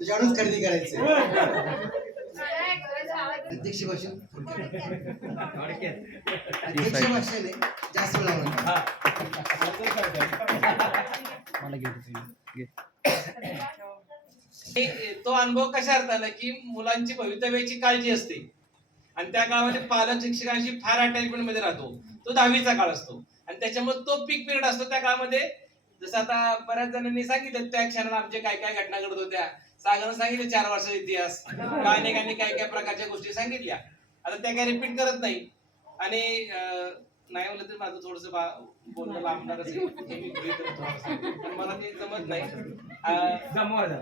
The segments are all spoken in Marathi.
तुझ्याकडून खरेदी करायचं. अध्यक्ष भाषण अध्यक्ष भाषण जास्त वेळा तो अनुभव कशा अर्थानं की मुलांची भवितव्याची काळजी असते आणि त्या काळामध्ये पालक शिक्षकांशी फार अटॅचमेंट मध्ये राहतो. तो 10वीचा काळ असतो आणि त्याच्यामुळे तो पीक पिरियड असतो. त्या काळामध्ये जसं आता बऱ्याच जणांनी सांगितलं त्या क्षणाला आमच्या काय काय घटना घडत होत्या. सागरनं सांगितलं 4 वर्षाचा इतिहास, अनेकांनी काय काय प्रकारच्या गोष्टी सांगितल्या. आता त्या काय रिपीट करत नाही आणि नाही म्हणलं तर माझं थोडस बोलणं लांबणारच आहे. मी गृहीत धरतो पण मला ते जमत नाही. जमवायचा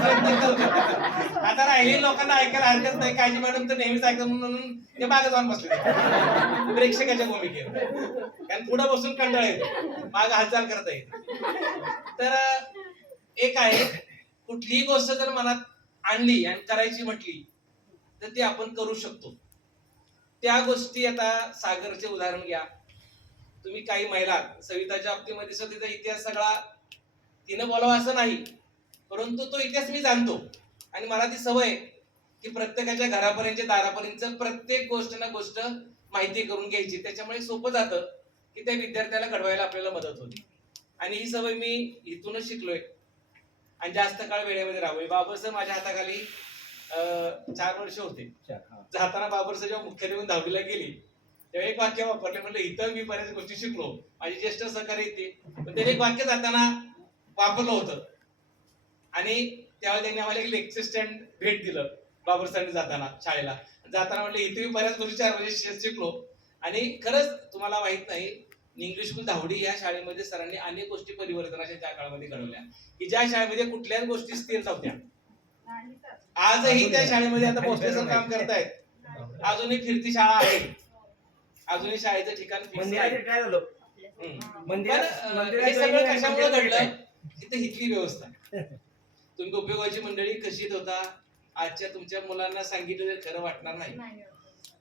प्रयत्न करतो. आता राहिले लोकांना ऐकायला हरकत नाही. काळजी मॅडम तर नेहमीच ऐकत म्हणून ते मागे जाऊन बसले प्रेक्षकाच्या भूमिकेवर. कारण पुढे बसून कंटाळा येतो, माग हालचाल करता येते. तर एक आहे, कुठलीही गोष्ट जर मनात आणली आणि करायची म्हटली तर ती आपण करू शकतो. त्या गोष्टी आता सागरचे उदाहरण घ्या तुम्ही. काही महिला सविताच्या बाबतीमध्ये तिचा इतिहास सगळा तिने बोलावा असं नाही, परंतु तो इतिहास मी जाणतो आणि मला ती सवय की प्रत्येकाच्या घरापर्यंत दारापर्यंत प्रत्येक गोष्ट ना गोष्ट माहिती करून घ्यायची. त्याच्यामुळे सोपं जातं की त्या विद्यार्थ्याला घडवायला आपल्याला मदत होती. आणि ही सवय मी इथूनच शिकलोय आणि जास्त काळ वेळेमध्ये राहावे. बाबर सर माझ्या हाताखाली 4 वर्ष होते. जाताना बाबर सर जेव्हा मुख्याध्यापक 10वीला गेली तेव्हा एक वाक्य वापरले. म्हणलं इथं मी बऱ्याच गोष्टी शिकलो, माझे ज्येष्ठ सहकारी येते, पण त्याने एक वाक्य जाताना वापरलं होतं आणि त्यावेळी त्यांनी आम्हाला एक लेक्चर स्टँड भेट दिलं बाबर सरांनी जाताना शाळेला. जाताना म्हटलं इथे मी बऱ्याच गोष्टी 4 वर्ष शिकलो. आणि खरंच तुम्हाला माहित नाही, इंग्लिश स्कूल धावडी या शाळेमध्ये सरांनी अनेक गोष्टी परिवर्तनाच्या त्या काळामध्ये घडवल्या की ज्या शाळेमध्ये कुठल्याच गोष्टी स्थिर नव्हत्या. आजही त्या शाळेमध्ये आता भोसले सर काम करतायत. अजूनही फिरती शाळा आहे, अजूनही शाळेचं ठिकाण फिक्स आहे. हे सगळं कशामुळे घडलं? तिथे हितली व्यवस्था. तुम्ही उपयोगाची मंडळी कशी होता. आजच्या तुमच्या मुलांना सांगितलं तर खरं वाटणार नाही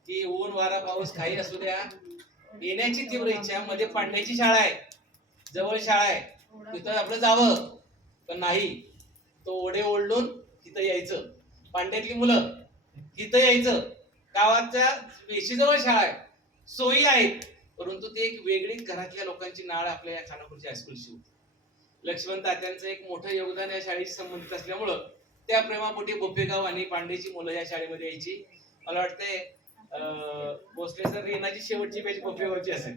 की ऊन वारा पाऊस काही असू द्या, येण्याची तीव्र इच्छा. मध्ये पांड्याची शाळा आहे, जवळ शाळा आहे, तिथं आपलं जावं, पण नाही. तो ओढे ओढून तिथं यायचं. पांड्यातली मुलं तिथं यायचं. गावाच्या वेशीजवळ शाळा आहे, सोयी आहेत, परंतु ते एक वेगळी घरातल्या लोकांची नाळ आपल्या या खानापूरच्या हायस्कूलशी होती. लक्ष्मण तात्यांचं एक मोठं योगदान या शाळेशी संबंधित असल्यामुळं त्या प्रेमापोटी बोपेगाव आणि पांडेची मुलं या शाळेमध्ये यायची. मला वाटतंय भोसले सर रेनाची शेवटची बॅच बोपेगावची असेल,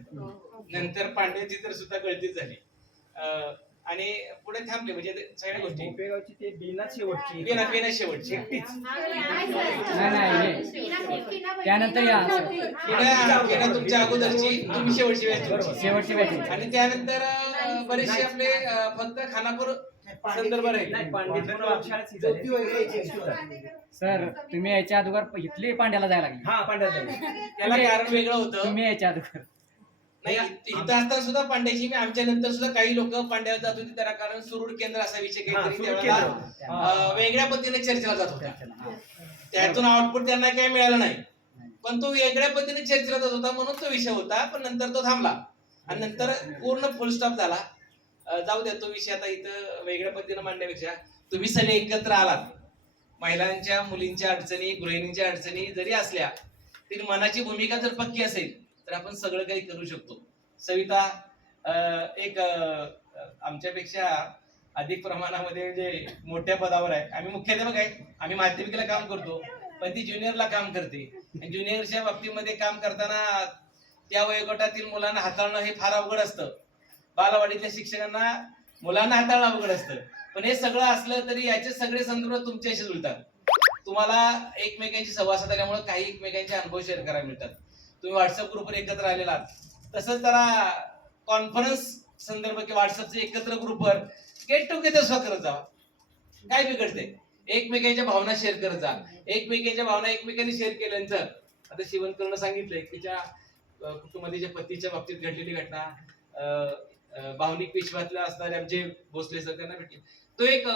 नंतर पांड्याची तर सुद्धा गळतीच झाली आणि पुढे थांबले. म्हणजे सगळ्या गोष्टी बोपेगावची ते बीना शेवटची शेवटची त्यानंतर तुमच्या अगोदरची तुम्ही शेवटची बॅच आणि त्यानंतर बरेचसे आपले फक्त खानापूर संदर्भ राहील. सर तुम्ही याच्या अगोदर इथले पांड्याला जायला लागले. त्याला कारण वेगळं होतं. तुम्ही याच्या अगोदर नाही, इथं असताना सुद्धा पांड्याची, आमच्या नंतर सुद्धा काही लोक पांड्याला जात होते. त्याला कारण सुरूड केंद्र असा विषय काहीतरी वेगळ्या पद्धतीने चर्चेला जात होता. त्यातून आउटपुट त्यांना काही मिळालं नाही, पण तो वेगळ्या पद्धतीने चर्चेला जात होता म्हणून तो विषय होता. पण नंतर तो थांबला आणि नंतर पूर्ण फुल स्टॉप झाला. जाऊ द्या, तो विषय आता इथं वेगळ्या पद्धतीने मांडण्यापेक्षा तुम्ही सगळे एकत्र आलात. महिलांच्या मुलींच्या अडचणी, गृहिणींच्या अडचणी जरी असल्या तरी मनाची भूमिका जर पक्की असेल तर आपण सगळं काही करू शकतो. सविता एक आमच्यापेक्षा अधिक प्रमाणामध्ये जे मोठ्या पदावर आहे. आम्ही मुख्याध्यापक आहे, आम्ही माध्यमिकला काम करतो, पण ती ज्युनियरला काम करते. ज्युनियरच्या बाबतीमध्ये काम करताना त्या वयोगटातील मुलांना हाताळणं हे फार अवघड असतं. बालवाडीतल्या शिक्षकांना मुलांना हाताळणं अवघड असतं. पण हे सगळं असलं तरी याचे सगळे संदर्भ तुमच्याशी जुळतात. तुम्हाला एकमेकांची संवाद साधल्यामुळे काही एकमेकांचे अनुभव शेअर करायला मिळतात. तुम्ही व्हॉट्सअप ग्रुपवर एकत्र आलेला, तसंच जरा कॉन्फरन्स संदर्भ किंवा व्हॉट्सअपचे एकत्र ग्रुपवर गेट टुगेदर सुद्धा करत जावा. काय बिघडते? एकमेकांच्या भावना शेअर करत जा. एकमेकांच्या भावना एकमेकांनी शेअर केल्यानंतर आता शिवणकरनं सांगितलंय की तिच्या कुटुंबाच्या पतीच्या बाबतीत घडलेली घटना, भावनिक विश्वातल्या असणारे आमचे भोसले सर त्यांना भेटले. तो एक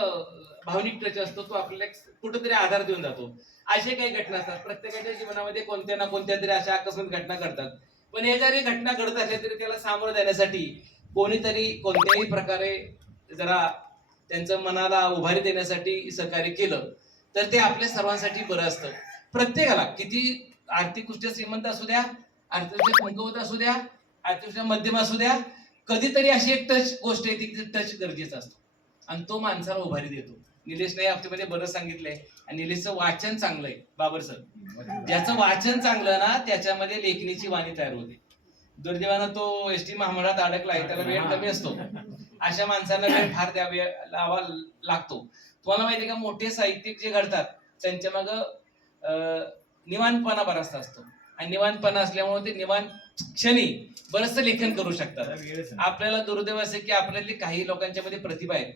भावनिक टच असतो, तो आपल्याला कुठेतरी आधार देऊन जातो. अशा काही घटना असतात प्रत्येकाच्या जीवनामध्ये, कोणत्या ना कोणत्या तरी अशा अकस्मात घटना घडतात. पण हे जरी घटना घडत असल्या तरी त्याला सामोरं देण्यासाठी कोणीतरी कोणत्याही प्रकारे जरा त्यांचं मनाला उभारी देण्यासाठी सहकार्य केलं तर ते आपल्या सर्वांसाठी बरं असतं. प्रत्येकाला किती आर्थिकदृष्ट्या श्रीमंत असू द्या, आर्थिकदृष्ट्या कमकुवत असू द्या, आर्थिकदृष्ट्या मध्यम असू द्या, कधीतरी अशी एक टच गोष्ट येते की टच गरजेचा असतो आणि तो माणसाला उभारी देतो. निलेशने या हप्त्यामध्ये बरं सांगितलंय आणि निलेशचं वाचन चांगलं आहे बाबर सर. ज्याचं वाचन चांगलं ना त्याच्यामध्ये लेखणीची वाणी तयार होते. दुर्दैवानं तो एसटी महामंडळात अडकला आहे, त्याला वेळ कमी असतो. अशा माणसांना वेळ फार लावा लागतो. तुम्हाला माहिती आहे का, मोठे साहित्यिक जे घडतात त्यांच्या माग निवांतपणा बराचसा असतो आणि निवांतपणा असल्यामुळे ते निवांत क्षणी बरचसं लेखन करू शकतात. आपल्याला दुर्दैव असे की आपल्यातली काही लोकांच्या मध्ये प्रतिभा आहे,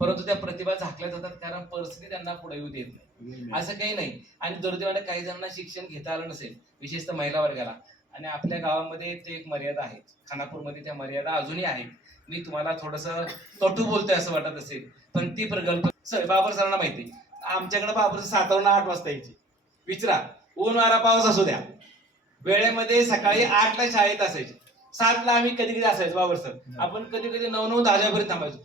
परंतु त्या प्रतिभा झाकल्या जातात कारण परिस्थिती त्यांना पुढे येऊ देत नाही. असं काही नाही. आणि दुर्दैवाने काही जणांना शिक्षण घेता आलं नसेल, विशेषतः महिला वर्गाला. आणि आपल्या गावामध्ये ते एक मर्यादा आहे, खानापूरमध्ये त्या मर्यादा अजूनही आहेत. मी तुम्हाला थोडंसं कटू बोलतोय असं वाटत असेल, पण ती प्रगल्भ बाबर सरांना माहिती. आमच्याकडे बाबर 7 8 वाजता यायची. विचारा, ऊन वारा पाऊस असू द्या, वेळेमध्ये सकाळी 8 ला शाळेत असायचे, 7 ला आम्ही कधी कधी असायचो बाबर सर. आपण कधी कधी 9 9 10 पर्यंत थांबायचो.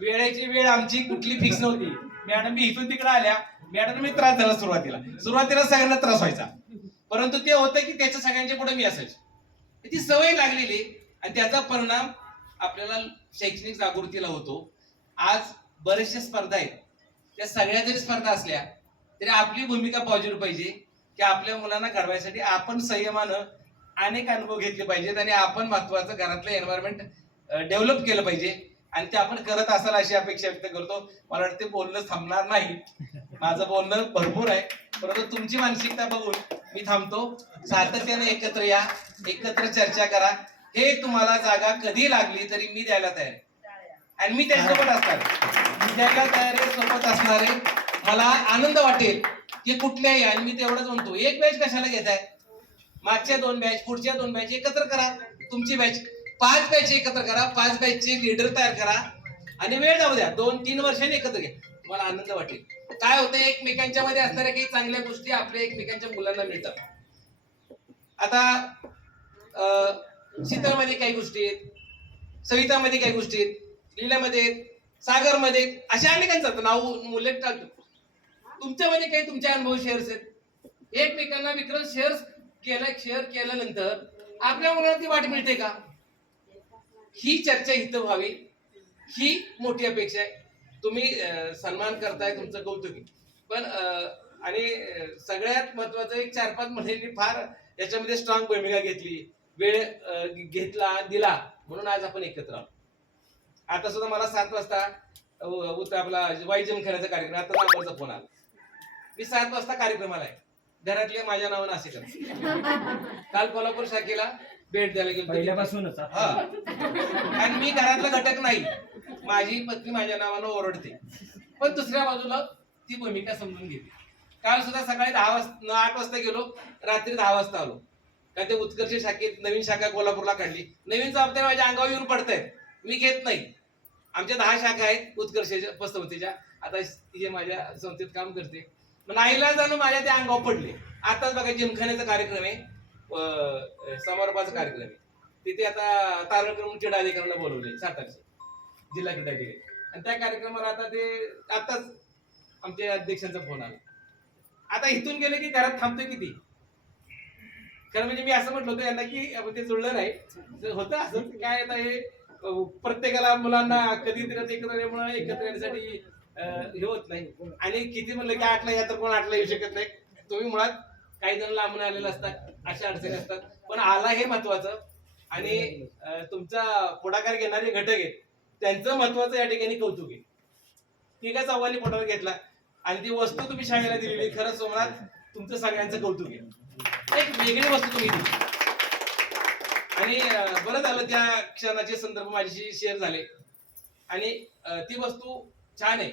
वेळेची वेळ आमची कुठली फिक्स नव्हती. मॅडम मी इथून तिकडे आल्या, मॅडम मी त्रास झाला सुरुवातीला सगळ्यांना त्रास व्हायचा, परंतु ते होतं की त्याच्या सगळ्यांच्या पुढे मी असायचो. ती सवय लागलेली आणि त्याचा परिणाम आपल्याला शैक्षणिक जागृतीला होतो. आज बरेचशा स्पर्धा आहेत, त्या सगळ्या जरी स्पर्धा असल्या तरी आपली भूमिका पॉझिटिव्ह पाहिजे की आपल्या मुलांना घडवायसाठी आपण संयमानं अनेक अनुभव घेतले पाहिजेत आणि आपण महत्वाचं घरातलं एन्व्हायरमेंट डेव्हलप केलं पाहिजे आणि ते आपण करत असाल अशी अपेक्षा व्यक्त करतो. मला वाटते बोलणं थांबणार नाही, माझं बोलणं भरपूर आहे, परंतु तुमची मानसिकता बघून मी थांबतो. सातत्याने एकत्र या, एकत्र चर्चा करा. हे तुम्हाला जागा कधी लागली तरी मी द्यायला तयार आहे आणि मी त्याच्यासोबत असणार, मी द्यायला तयार आहे, सोबत असणार आहे. मला आनंद वाटेल की कुठल्याही, आणि मी तेवढंच म्हणतो, एक बॅच कशाला घेताय, मागच्या 2 बॅच पुढच्या 2 बॅच एकत्र करा. तुमची बॅच 5 बॅच एकत्र करा, 5 बॅचचे लीडर तयार करा आणि वेळ जाऊ द्या, 2-3 वर्षांनी एकत्र घ्या. तुम्हाला आनंद वाटेल. काय होतं, एकमेकांच्या मध्ये असणाऱ्या काही चांगल्या गोष्टी आपल्या एकमेकांच्या मुलांना मिळतात. आता शीतलमध्ये काही गोष्टी आहेत, सवितामध्ये काही गोष्टी आहेत, लीलामध्ये आहेत, सागरमध्ये आहेत, अशा अनेकांचं नाव उल्लेख टाकतो. तुमच्यामध्ये काही तुमचे अनुभव शेअर्स आहेत, एकमेकांना विक्रम शेअर केल्यानंतर आपल्या मुलांना ती वाट मिळते का, ही चर्चा इथं व्हावी, ही मोठी अपेक्षा आहे. तुम्ही सन्मान करताय, तुमचं कौतुक आहे, पण आणि सगळ्यात महत्वाचं एक 4-5 महिन्यांनी फार याच्यामध्ये स्ट्रॉंग भूमिका घेतली, वेळ घेतला दिला, म्हणून आज आपण एकत्र आहोत. आता सुद्धा मला 7 वाजता आपला वाई जिमखान्याचा कार्यक्रम, आता नंबरचा फोन आला, मी 7 वाजता कार्यक्रमाला आहे, घरातले माझ्या नावानं असे करतात. काल कोल्हापूर शाखेला भेट द्यायला गेलो पहिल्यापासूनच. आणि मी घरातला घटक नाही, माझी पत्नी माझ्या नावानं ओरडते, पण दुसऱ्या बाजूला ती भूमिका समजून घेते. काल सुद्धा सकाळी 8 वाजता गेलो, रात्री 10 वाजता आलो. का ते उत्कर्ष शाखेत नवीन शाखा कोल्हापूरला काढली, नवीन जबाबदारी माझ्या अंगावर येऊन पडतायत, मी घेत नाही. आमच्या 10 शाखा आहेत उत्कर्षाच्या पस्तवतीच्या, आता तिचे माझ्या संस्थेत काम करते, पण आईला जाणून माझ्या त्या अंगावर पडले. आताच बघा जिमखान्याचा कार्यक्रम आहे, समारोपाचा कार्यक्रम आहे, तिथे आता तारळकर म्हणून क्रीडाधिकाऱ्यांना बोलवले, सातारचे जिल्हा क्रीडाधिकारी, आणि त्या कार्यक्रमाला आता ते आताच आमच्या अध्यक्षांचा फोन आला. आता इथून गेले की घरात थांबतोय किती, खरं म्हणजे मी असं म्हटलं होतं यांना की ते जुळलं नाही होतं असं काय. आता हे प्रत्येकाला मुलांना कधीतरी एकत्र येण्यासाठी हे होत नाही, आणि किती म्हणलं की 8ला या तर कोण 8ला येऊ शकत नाही. तुम्ही मुळात काही जण लांबून आलेले असतात, अशा अडचणी असतात, पण आला हे महत्वाचं. आणि तुमचा पुढाकार घेणारे घटक आहेत त्यांचं महत्वाचं या ठिकाणी कौतुक आहे. तिघा चौघांनी पुढाकार घेतला आणि ती वस्तू तुम्ही शाळेला दिलेली, खरंच सोमनाथ तुमचं सगळ्यांचं कौतुक आहे. एक वेगळी वस्तू तुम्ही दिली आणि बरं झालं त्या क्षणाचे संदर्भ माझ्याशी शेअर झाले आणि ती वस्तू छान आहे.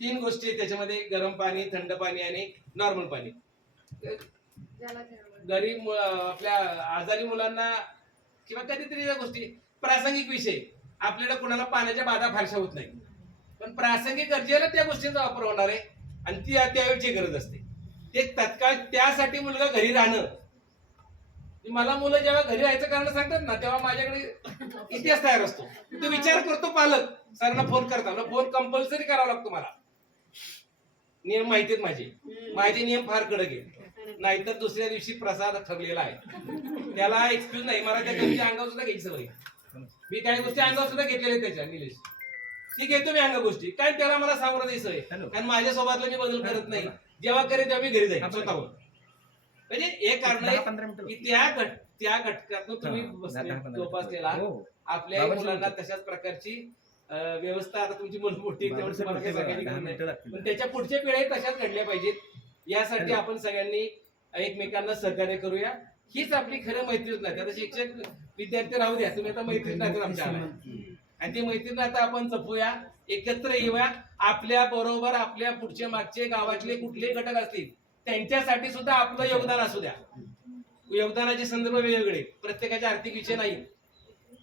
3 गोष्टी आहेत त्याच्यामध्ये, गरम पाणी, थंड पाणी आणि नॉर्मल पाणी. गरीब आपल्या आजारी मुलांना किंवा कधीतरी या गोष्टी प्रासंगिक विषय, आपल्याला कुणाला पाण्याच्या बाधा फारशा होत नाही, पण प्रासंगिक गरजेला त्या गोष्टींचा वापर होणार आहे आणि ती त्यावेळची गरज असते. ते तत्काळ त्यासाठी मुलगा घरी राहणं मला मुलं जेव्हा घरी राहायचं कारण सांगतात ना तेव्हा माझ्याकडे इतिहास तयार असतो. तो विचार करतो पालक सरांना फोन करताना फोन कंपल्सरी करावा लागतो मला. नियम माहिती आहेत माझे नियम फार कडक आहे. नाहीतर दुसऱ्या दिवशी प्रसाद ठरलेला आहे, त्याला एक्सक्यूज नाही. मला त्या गोष्टी अंगावर सुद्धा घ्यायची सवय. मी काही गोष्टी अंगावर सुद्धा घेतलेल्या आहेत त्याच्या. निलेश ठीक घेतो मी अंग गोष्टी, काय त्याला मला सांगून द्यायची सवय. कारण माझ्या स्वभावातला मी बदल करत नाही. जेव्हा करेन तेव्हा मी घरी जाईल स्वतःहून. म्हणजे एक कारण आहे की त्या घटकातून तुम्ही जोपासलेला आपल्या मुलांना तशाच प्रकारची व्यवस्था. आता तुमची मुलं मोठी पण त्याच्या पुढच्या पिढ्या तशाच घडल्या पाहिजेत. यासाठी आपण सगळ्यांनी एकमेकांना सहकार्य करूया. हीच आपली खरं मैत्रीच नाही. आता शिक्षक विद्यार्थी राहू द्या, तुम्ही आता मैत्रीण राहतात आमच्या, आणि ती मैत्रीण आता आपण जपूया, एकत्र येऊया. आपल्या बरोबर आपल्या पुढचे मागचे गावातले कुठलेही घटक असतील त्यांच्यासाठी सुद्धा आपलं योगदान असू द्या. योगदानाचे संदर्भ वेगवेगळे, प्रत्येकाचे आर्थिक विषय नाही.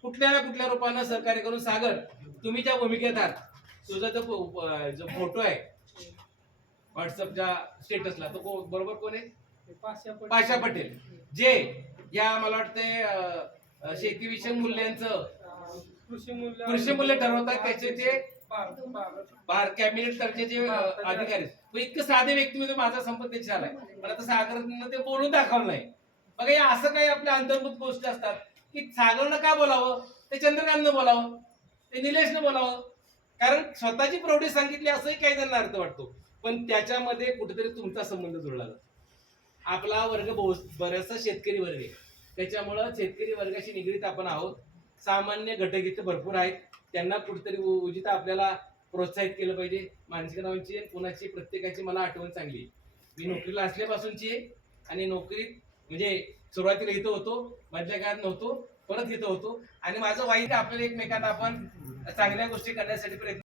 कुठल्या ना कुठल्या रूपानं सहकार्य करून सागर तुम्ही ज्या भूमिकेत आहात, तुझा जो फोटो आहे व्हॉट्सअपच्या स्टेटसला तो बरोबर कोण आहे? पाशा पटेल, जे या मला वाटतंय शेतीविषयक मूल्यांचं कृषी मूल्य ठरवतात त्याचे ते कॅबिनेट दर्जाचे अधिकारी. इतकं साधे व्यक्तिमत्व माझा संपर्क झालाय, पण आता सागरनं ते बोलून दाखवलं नाही. बघा या असं काही आपल्या अंतर्भूत गोष्टी असतात की सागरनं का बोलावं, ते चंद्रकांतनं बोलावं, ते निलेशनं बोलावं. कारण स्वतःची प्रौढी सांगितली असंही काही जणांना अर्थ वाटतो, पण त्याच्यामध्ये कुठेतरी तुमचा संबंध जुळला जातो. आपला वर्ग बराचसा शेतकरी वर्ग आहे, त्याच्यामुळं शेतकरी वर्गाशी निगडीत आपण आहोत. सामान्य घटक इथे भरपूर आहेत, त्यांना कुठेतरी उजिता आपल्याला प्रोत्साहित केलं पाहिजे. मानसिकतांची कोणाची प्रत्येकाची मला आठवण चांगली. मी नोकरीला असल्यापासूनची आहे, आणि नोकरीत म्हणजे सुरुवातीला इथं होतो, मधल्या काळात नव्हतो, परत इथं होतो. आणि माझं वाईट आपल्याला एकमेकांना आपण चांगल्या गोष्टी करण्यासाठी प्रयत्न